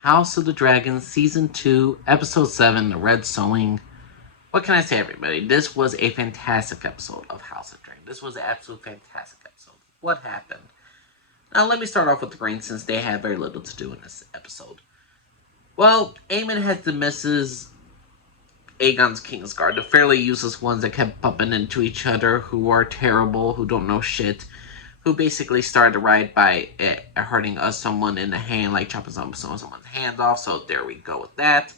House of the Dragon, Season 2, Episode 7, The Red Sewing. What can I say, everybody? This was a fantastic episode of House of the Dragon. This was an absolute fantastic episode. What happened? Now, let me start off with the Green, since they had very little to do in this episode. Well, Aemon has the Mrs. Aegon's Kingsguard, the fairly useless ones that kept bumping into each other, who are terrible, who don't know shit, who basically started the riot by hurting someone in the hand, like chopping someone's hand off. So there we go with that.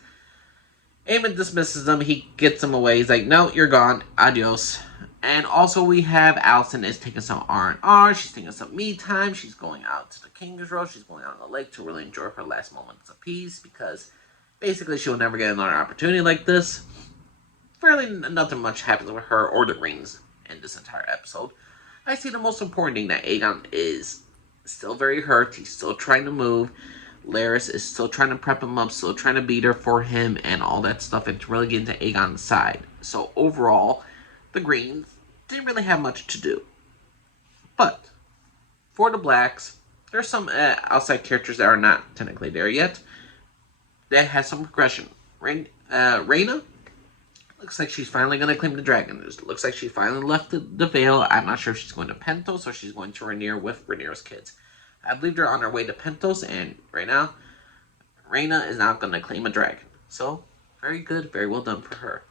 Aemon dismisses them. He gets them away. He's like, "No, you're gone. Adios." And also we have Alicent is taking some R&R. She's taking some me time. She's going out to the King's Road. She's going out on the lake to really enjoy her last moments of peace, because basically she'll never get another opportunity like this. Fairly nothing much happens with her or the Greens in this entire episode. I see the most important thing that Aegon is still very hurt. He's still trying to move. Larys is still trying to prep him up, still trying to beat her for him and all that stuff, and to really get into Aegon's side. So overall, the Greens didn't really have much to do. But for the Blacks, there's some outside characters that are not technically there yet that has some progression. Rhaena looks like she's finally going to claim the dragon. It looks like she finally left the Vale. I'm not sure if she's going to Pentos or she's going to Rhaenyra with Rhaenyra's kids. I believe they're on their way to Pentos, and right now, Rhaena is now going to claim a dragon. So, very good, very well done for her.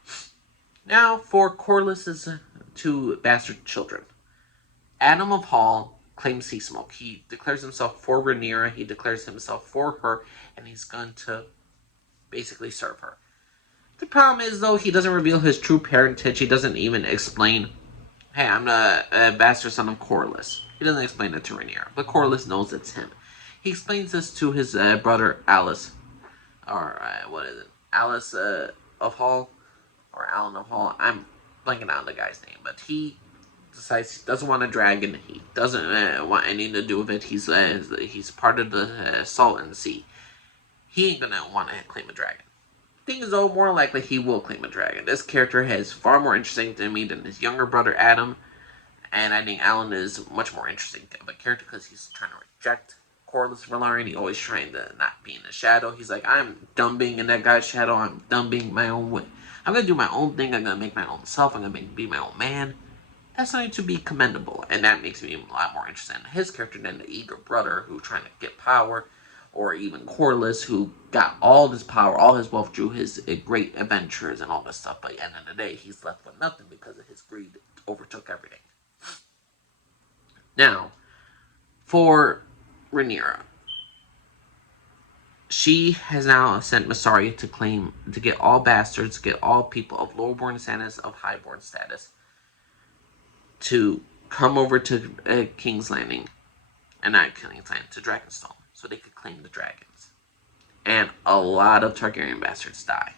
Now, for Corlys's two bastard children. Adam of Hall claims Sea Smoke. He declares himself for Rhaenyra, he declares himself for her, and he's going to basically serve her. The problem is, though, he doesn't reveal his true parentage. He doesn't even explain, "Hey, I'm the bastard son of Corlys." He doesn't explain it to Rhaenyra, but Corlys knows it's him. He explains this to his brother, Alice. Or, what is it? Alice of Hall? Or Alan of Hall? I'm blanking on the guy's name, but he decides he doesn't want a dragon. He doesn't want anything to do with it. He's part of the Salton Sea. He ain't gonna want to claim a dragon. Thing is, though, more likely he will claim a dragon. This character has far more interesting to me than his younger brother Adam, and I think Alan is much more interesting of a character because he's trying to reject Corlys Velaryon. He's always trying to not be in the shadow. He's like, "I'm done being in that guy's shadow. I'm done being my own way. I'm gonna do my own thing. I'm gonna make my own self. I'm gonna be my own man." That's something to be commendable, and that makes me a lot more interested in his character than the eager brother who's trying to get power, or even Corlys, who got all this power, all his wealth through his great adventures and all this stuff, but at the end of the day, he's left with nothing because of his greed overtook everything. Now, for Rhaenyra, she has now sent Mysaria to get all bastards, get all people of lowborn status, of highborn status, to come over to King's Landing, and not King's Landing, to Dragonstone, so they could claim the dragons. And a lot of Targaryen bastards die.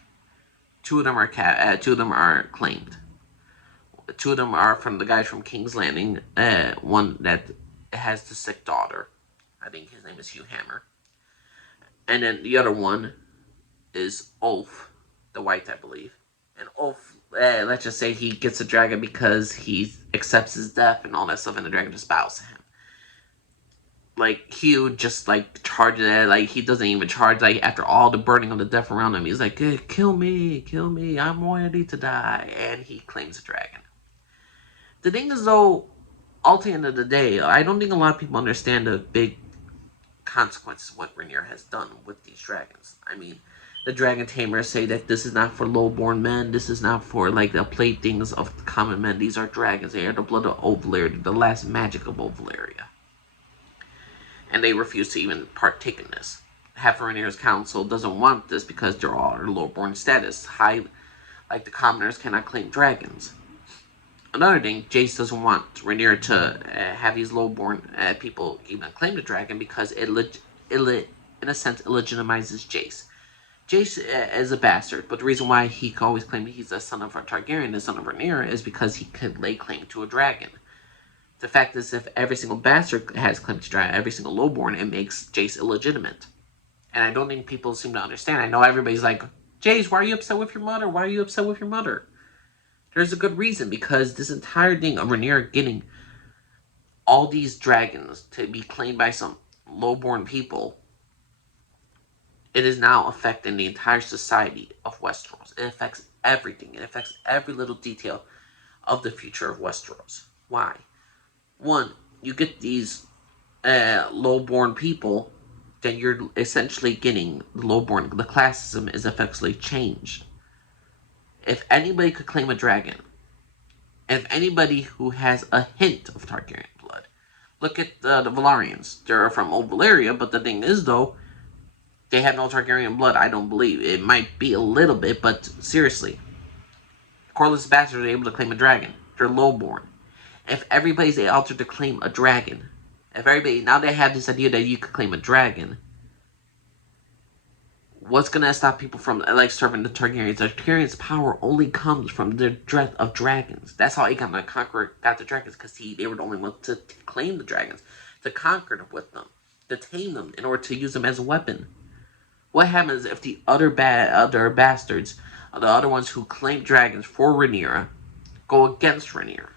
Two of them are claimed. Two of them are from the guys from King's Landing. One that has the sick daughter. I think his name is Hugh Hammer. And then the other one is Ulf, the White, I believe. And Ulf, let's just say he gets a dragon because he accepts his death and all that stuff, and the dragon just bows to him. Like, Hugh just, like, charges it, like, he doesn't even charge, like, after all the burning of the death around him, he's like, kill me, I'm ready to die, and he claims a dragon. The thing is, though, at the end of the day, I don't think a lot of people understand the big consequences of what Rhaenyra has done with these dragons. I mean, the dragon tamers say that this is not for low-born men, this is not for, like, the playthings of common men, these are dragons, they are the blood of Ovalyria, the last magic of Ovalyria. And they refuse to even partake in this. Half of Rhaenyra's council doesn't want this because they're all low-born status. Like the commoners cannot claim dragons. Another thing, Jace doesn't want Rhaenyra to have these low-born people even claim the dragon because it in a sense, illegitimizes Jace. Jace is a bastard, but the reason why he can always claim he's a son of a Targaryen, the son of Rhaenyra, is because he could lay claim to a dragon. The fact is, if every single bastard has claim to dragon, every single lowborn, it makes Jace illegitimate. And I don't think people seem to understand. I know everybody's like, "Jace, why are you upset with your mother? Why are you upset with your mother?" There's a good reason, because this entire thing of Rhaenyra getting all these dragons to be claimed by some lowborn people it is now affecting the entire society of Westeros. It affects everything. It affects every little detail of the future of Westeros. Why? One, you get these low-born people, then you're essentially getting low-born. The classism is effectively changed. If anybody could claim a dragon, if anybody who has a hint of Targaryen blood, look at the Velaryons. They're from Old Valyria, but the thing is, though, they have no Targaryen blood. I don't believe it might be a little bit, but seriously, Corlys bastards are able to claim a dragon. They're lowborn. If everybody's able to claim a dragon, if everybody now they have this idea that you could claim a dragon, what's gonna stop people from serving the Targaryens? The Targaryens' power only comes from the dread of dragons. That's how Aegon the Conqueror got the dragons, because they were the only ones to claim the dragons, to conquer them with them, to tame them in order to use them as a weapon. What happens if the other bastards, the other ones who claim dragons for Rhaenyra, go against Rhaenyra?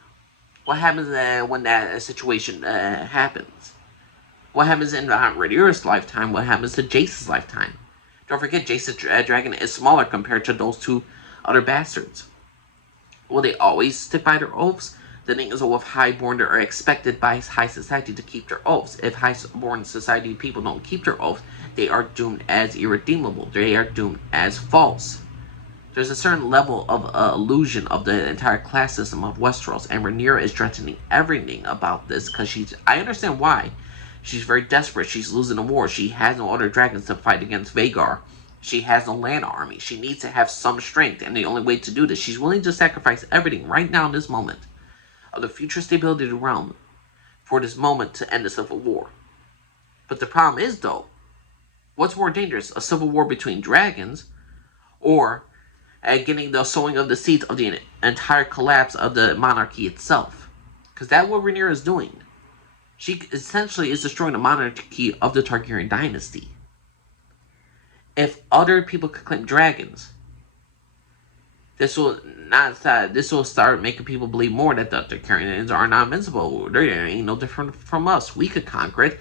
What happens when that situation happens? What happens in Rhaenyra's lifetime? What happens to Jace's lifetime? Don't forget, Jace's dragon is smaller compared to those two other bastards. Will they always stick by their oaths? The thing is, with highborn, they are expected by high society to keep their oaths. If highborn society people don't keep their oaths, they are doomed as irredeemable. They are doomed as false. There's a certain level of illusion of the entire class system of Westeros, and Rhaenyra is threatening everything about this because I understand why. She's very desperate. She's losing the war. She has no other dragons to fight against Vhagar. She has no land army. She needs to have some strength, and the only way to do this, she's willing to sacrifice everything right now in this moment of the future stability of the realm for this moment to end the civil war. But the problem is, though, what's more dangerous, a civil war between dragons, or getting the sowing of the seeds of the entire collapse of the monarchy itself? Because that's what Rhaenyra is doing. She essentially is destroying the monarchy of the Targaryen dynasty. If other people could claim dragons, this will start making people believe more that the Targaryens are not invincible. They ain't no different from us. We could conquer it.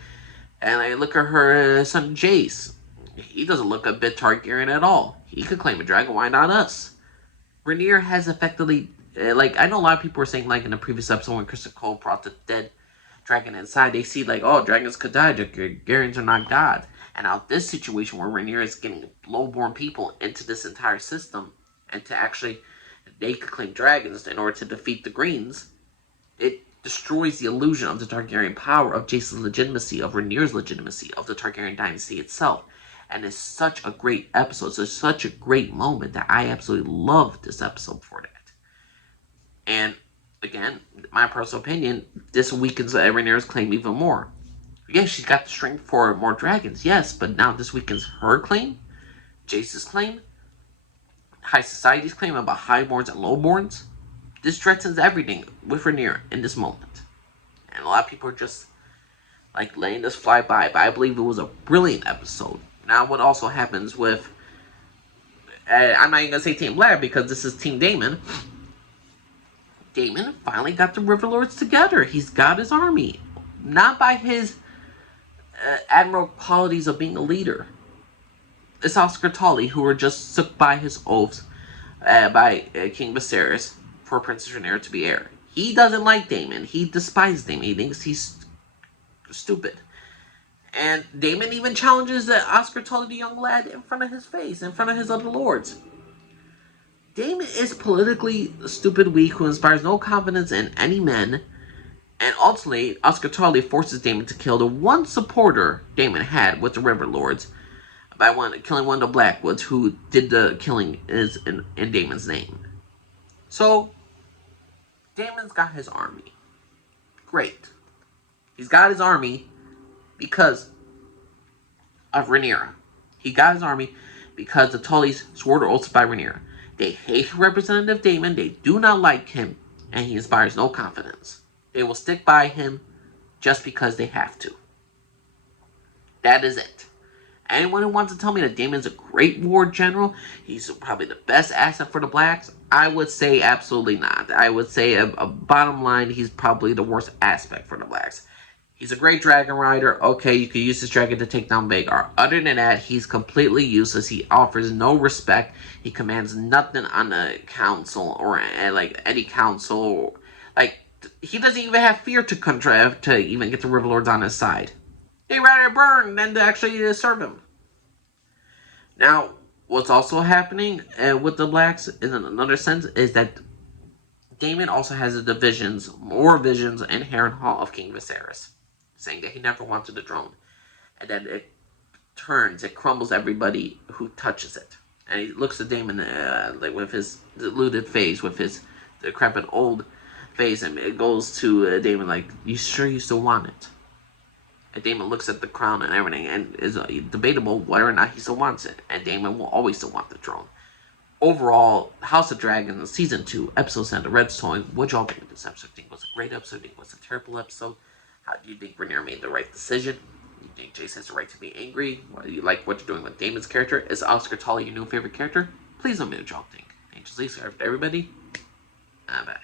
And I look at her son Jace. He doesn't look a bit Targaryen at all. He could claim a dragon. Why not us? Rhaenyra has effectively, I know a lot of people were saying, in the previous episode when Kristen Cole brought the dead dragon inside, they see dragons could die. The Targaryens are not God. And now this situation where Rhaenyra is getting lowborn people into this entire system, and to actually, they could claim dragons in order to defeat the Greens, it destroys the illusion of the Targaryen power, of Jace's legitimacy, of Rhaenyra's legitimacy, of the Targaryen dynasty itself. And it's such a great episode. It's such a great moment that I absolutely love this episode for that. And again, my personal opinion, this weakens Rhaenyra's claim even more. Yes, she's got the strength for more dragons, yes, but now this weakens her claim, Jace's claim, high society's claim about highborns and lowborns. This threatens everything with Rhaenyra in this moment. And a lot of people are just letting this fly by, but I believe it was a brilliant episode. Now, what also happens with, I'm not even going to say Team Blair because this is Team Daemon. Daemon finally got the River Lords together. He's got his army. Not by his admiral qualities of being a leader. It's Oscar Tully, who were just stuck by his oaths by King Viserys for Princess Rhaenyra to be heir. He doesn't like Daemon. He despises Daemon. He thinks he's stupid. And Daemon even challenges Oscar Tully, the young lad, in front of his face, in front of his other lords. Daemon is politically stupid, weak, who inspires no confidence in any men. And ultimately, Oscar Tully forces Daemon to kill the one supporter Daemon had with the River Lords by killing one of the Blackwoods, who did the killing is in Daemon's name. So, Daemon's got his army. Great. He's got his army because of Rhaenyra. He got his army because the Tullys swore their oaths by Rhaenyra. They hate Representative Daemon, they do not like him, and he inspires no confidence. They will stick by him just because they have to. That is it. Anyone who wants to tell me that Daemon's a great war general, he's probably the best asset for the Blacks, I would say absolutely not. I would say, bottom line, he's probably the worst aspect for the Blacks. He's a great dragon rider. Okay, you could use this dragon to take down Vhagar. Other than that, he's completely useless. He offers no respect. He commands nothing on the council or like any council. Like he doesn't even have fear to contrive to even get the Riverlords on his side. He'd rather burn than to actually serve him. Now, what's also happening with the Blacks, in another sense, is that Daemon also has more visions in Harrenhal of King Viserys, saying that he never wanted the throne, and then it crumbles everybody who touches it. And he looks at Daemon like with his deluded face, with his decrepit old face, and it goes to Daemon like, "You sure you still want it?" And Daemon looks at the crown and everything, and is debatable whether or not he still wants it. And Daemon will always still want the throne. Overall, House of Dragons Season 2, Episode 7, The Red Sowing. What y'all think of this episode? Do you think it was a great episode? Do you think it was a terrible episode? How do you think Rhaenyra made the right decision? Do you think Jace has the right to be angry? Or do you like what you're doing with Daemon's character? Is Oscar Tully your new favorite character? Please let me know what y'all think. Thanks, Lisa. Everybody. Bye.